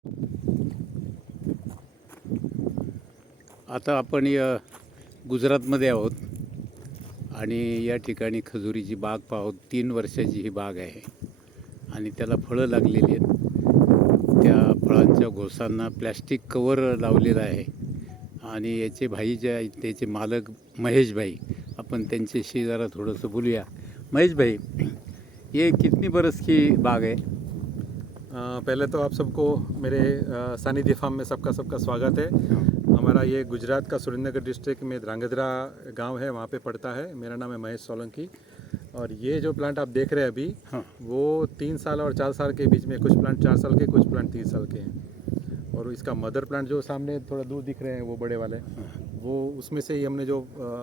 आता आपण गुजरातमध्ये आहोत आणि या ठिकाणी खजुरीची बाग पाहत 3 वर्षाची ही बाग आहे आणि त्याला फळं लागलेली आहेत. त्या फळांच्या घोसांना प्लॅस्टिक कवर लावलेलं आहे आणि याचे भाई जे आहेत त्याचे मालक महेश भाई, आपण त्यांच्याशी जरा थोडंसं बोलूया. महेश भाई, ये कितनी बरस की बाग है? पहले तो आप सबको मेरे सानिध्य फार्म में सबका स्वागत है। हमारा ये गुजरात का सुरेंद्रनगर डिस्ट्रिक्ट में ध्रांगध्रा गांव है, वहाँ पे पड़ता है। मेरा नाम है महेश सोलंकी और ये जो प्लांट आप देख रहे हैं अभी, हाँ। वो 3 साल और 4 साल के बीच में, कुछ प्लांट 4 साल के, कुछ प्लांट 3 साल के हैं। और इसका मदर प्लांट जो सामने थोड़ा दूर दिख रहे हैं वो बड़े वाले, वो उसमें से ही हमने जो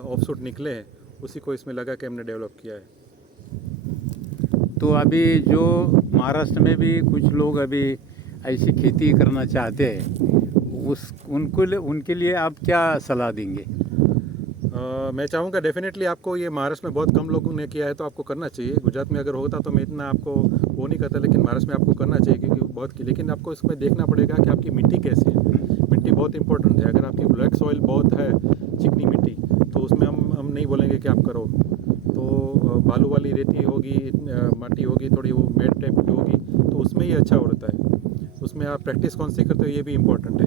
ऑफशूट निकले हैं उसी को इसमें लगा के हमने डेवलप किया है। तो अभी जो महाराष्ट्र में भी कुछ लोग अभी ऐसी खेती करना चाहते हैं, उनके लिए आप क्या सलाह देंगे? मैं चाहूँगा डेफिनेटली आपको, ये महाराष्ट्र में बहुत कम लोगों ने किया है तो आपको करना चाहिए। गुजरात में अगर होता तो मैं इतना आपको वो नहीं करता, लेकिन महाराष्ट्र में आपको करना चाहिए क्योंकि बहुत की, लेकिन आपको इसमें देखना पड़ेगा कि आपकी मिट्टी कैसी है। मिट्टी बहुत इंपॉर्टेंट है। अगर आपकी ब्लैक सॉइल बहुत है, चिकनी मिट्टी, तो उसमें हम नहीं बोलेंगे कि आप करो। तो बालू वाली रेती होगी, माटी होगी, थोड़ी वो मेड टाइप की होगी, तो उसमें ही अच्छा होता है। उसमें आप प्रैक्टिस कौन सी करते हो ये भी इम्पोर्टेंट है,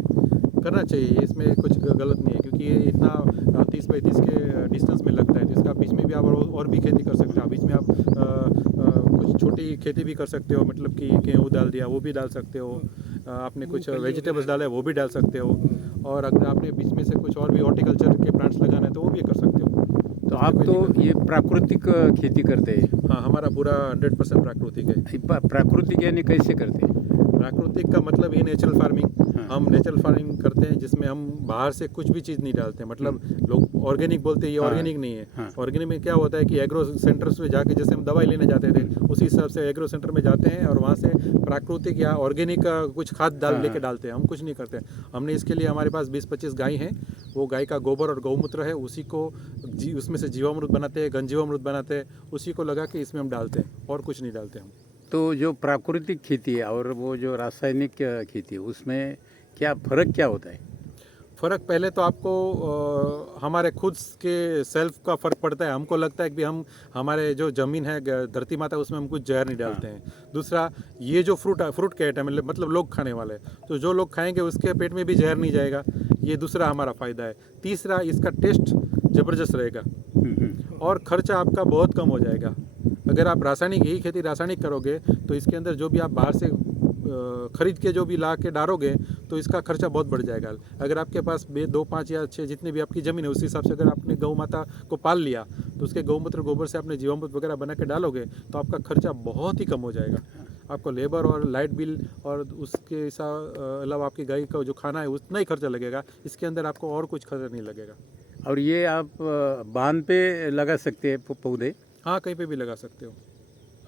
करना चाहिए। इसमें कुछ गलत नहीं है क्योंकि ये इतना 30 बाई 30 के डिस्टेंस में लगता है, तो इसका बीच में भी आप और भी खेती कर सकते हो। बीच में आप कुछ छोटी खेती भी कर सकते हो, मतलब कि गेहूँ डाल दिया वो भी डाल सकते हो, आपने कुछ वेजिटेबल्स डाला है वो भी डाल सकते हो, और अगर आपने बीच में से कुछ और भी हॉर्टिकल्चर के प्लांट्स लगाना है तो वो भी कर सकते हो। तो आप तो ये प्राकृतिक खेती करते हैं? हाँ, हमारा पूरा 100% प्राकृतिक है। प्राकृतिक यानी कैसे करते हैं? प्राकृतिक का मतलब ये नेचुरल फार्मिंग। हाँ। हम नेचुरल फार्मिंग करते हैं जिसमें हम बाहर से कुछ भी चीज़ नहीं डालते हैं। मतलब लोग ऑर्गेनिक बोलते हैं, ये हाँ। ऑर्गेनिक नहीं है। हाँ। ऑर्गेनिक में क्या होता है कि एग्रो सेंटर्स में जाके, जैसे हम दवाई लेने जाते थे उसी हिसाब से एग्रो सेंटर में जाते हैं और वहाँ से प्राकृतिक या ऑर्गेनिक कुछ खाद हाँ। लेके डालते हैं। हम कुछ नहीं करते। हमने इसके लिए, हमारे पास 20-25 गाय हैं, वो गाय का गोबर और गौमूत्र है, उसी को उसमें से जीवामृत बनाते हैं, घनजीवामृत बनाते हैं, उसी को लगा के इसमें हम डालते हैं और कुछ नहीं डालते हम। तो जो प्राकृतिक खेती है और वो जो रासायनिक खेती है, उसमें क्या फ़र्क क्या होता है? फ़र्क पहले तो आपको हमारे खुद के सेल्फ का फ़र्क पड़ता है। हमको लगता है कि हम, हमारे जो ज़मीन है, धरती माता, उसमें हम कुछ जहर नहीं डालते हैं। दूसरा, ये जो फ्रूट कैट है, मतलब लोग खाने वाले, तो जो लोग खाएंगे उसके पेट में भी जहर नहीं जाएगा। ये दूसरा हमारा फ़ायदा है। तीसरा, इसका टेस्ट ज़बरदस्त रहेगा और ख़र्चा आपका बहुत कम हो जाएगा। अगर आप रासायनिक, यही खेती रासायनिक करोगे तो इसके अंदर जो भी आप बाहर से खरीद के जो भी ला के डालोगे तो इसका खर्चा बहुत बढ़ जाएगा। अगर आपके पास 2, 5 या 6 जितनी भी आपकी ज़मीन है, उस हिसाब से अगर आपने गौ माता को पाल लिया तो उसके गौमूत्र गोबर से आपने जीवामृत वगैरह बना के डालोगे तो आपका खर्चा बहुत ही कम हो जाएगा। आपको लेबर और लाइट बिल और उसके अलावा आपकी गाय का जो खाना है उतना ही खर्चा लगेगा। इसके अंदर आपको और कुछ खर्चा नहीं लगेगा। और ये आप बांध पे लगा सकते हैं पौधे? हाँ, कहीं पे भी लगा सकते हो।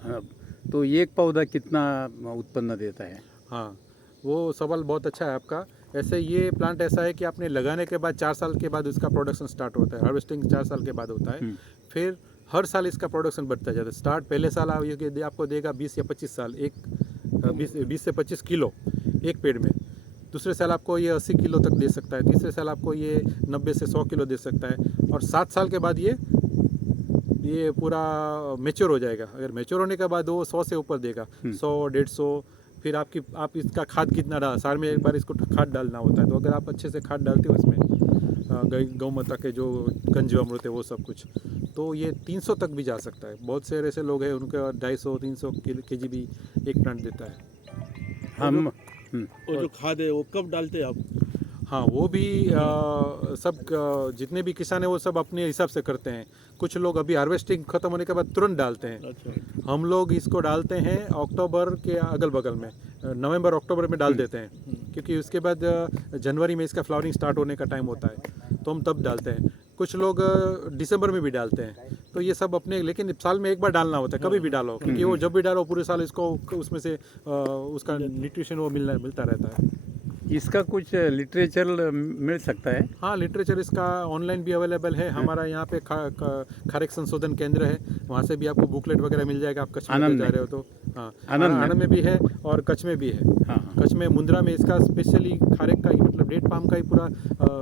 हाँ, तो एक पौधा कितना उत्पन्न देता है? हाँ, वो सवाल बहुत अच्छा है आपका। ऐसे ये प्लांट ऐसा है कि आपने लगाने के बाद 4 साल के बाद उसका प्रोडक्शन स्टार्ट होता है। हार्वेस्टिंग 4 साल के बाद होता है। फिर हर साल इसका प्रोडक्शन बढ़ता जाता है। स्टार्ट पहले साल आपको देगा 20 या 25 साल, 20 से 25 किलो एक पेड़ में। दूसरे साल आपको ये 80 किलो तक दे सकता है। तीसरे साल आपको ये 90 से 100 किलो दे सकता है और 7 साल के बाद ये पूरा मैच्योर हो जाएगा। अगर मैच्योर होने के बाद वो 100 से ऊपर देगा, 100, 150। फिर आप इसका खाद कितना डाल, साल में एक बार इसको खाद डालना होता है। तो अगर आप अच्छे से खाद डालते हो इसमें, गौ माता के जो घनजीवामृत है वो सब कुछ, तो ये 300 तक भी जा सकता है। बहुत से ऐसे लोग हैं उनका 250-300 केजी भी एक प्लांट देता है। हम और जो खाद है वो कब डालते हैं आप? हाँ, वो भी सब जितने भी किसान हैं वो सब अपने हिसाब से करते हैं। कुछ लोग अभी हार्वेस्टिंग ख़त्म होने के बाद तुरंत डालते हैं। अच्छा। हम लोग इसको डालते हैं अक्टूबर के अगल बगल में, नवंबर अक्टूबर में डाल देते हैं क्योंकि उसके बाद जनवरी में इसका फ्लावरिंग स्टार्ट होने का टाइम होता है, तो हम तब डालते हैं। कुछ लोग दिसंबर में भी डालते हैं। तो ये सब अपने, लेकिन साल में एक बार डालना होता है, कभी भी डालो, क्योंकि वो जब भी डालो पूरे साल इसको उसमें से उसका न्यूट्रिशन वो मिलता रहता है। इसका कुछ लिटरेचर मिल सकता है? हाँ, लिटरेचर इसका ऑनलाइन भी अवेलेबल है। हमारा यहाँ पे खारेक संशोधन केंद्र है, वहाँ से भी आपको बुकलेट वगैरह मिल जाएगा। आप कच्छ में जा रहे हो तो हाँ, आनंद में भी है और कच्छ में भी है। हाँ। कच्छ में मुंद्रा में इसका स्पेशली खारेक का ही मतलब डेट पाम का ही पूरा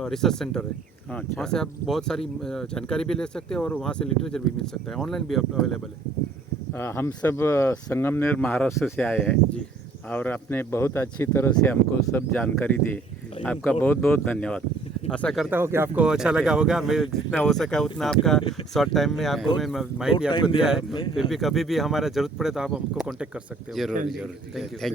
रिसर्च सेंटर है। हाँ, अच्छा। वहाँ से आप बहुत सारी जानकारी भी ले सकते हैं और वहाँ से लिटरेचर भी मिल सकता है, ऑनलाइन भी अवेलेबल है। हम सब संगमनेर महाराष्ट्र से आए हैं जी, और आपने बहुत अच्छी तरह से हमको सब जानकारी दी। आपका बहुत बहुत धन्यवाद। आशा करता हूँ कि आपको अच्छा लगा होगा। मैं जितना हो सका उतना आपका शॉर्ट टाइम में आपको मैं माहिती आपको time दिया दिया है। आपने। फिर भी कभी भी हमारा जरूरत पड़े तो आप हमको कांटेक्ट कर सकते हो। जरूर जरूर, Thank you. थैंक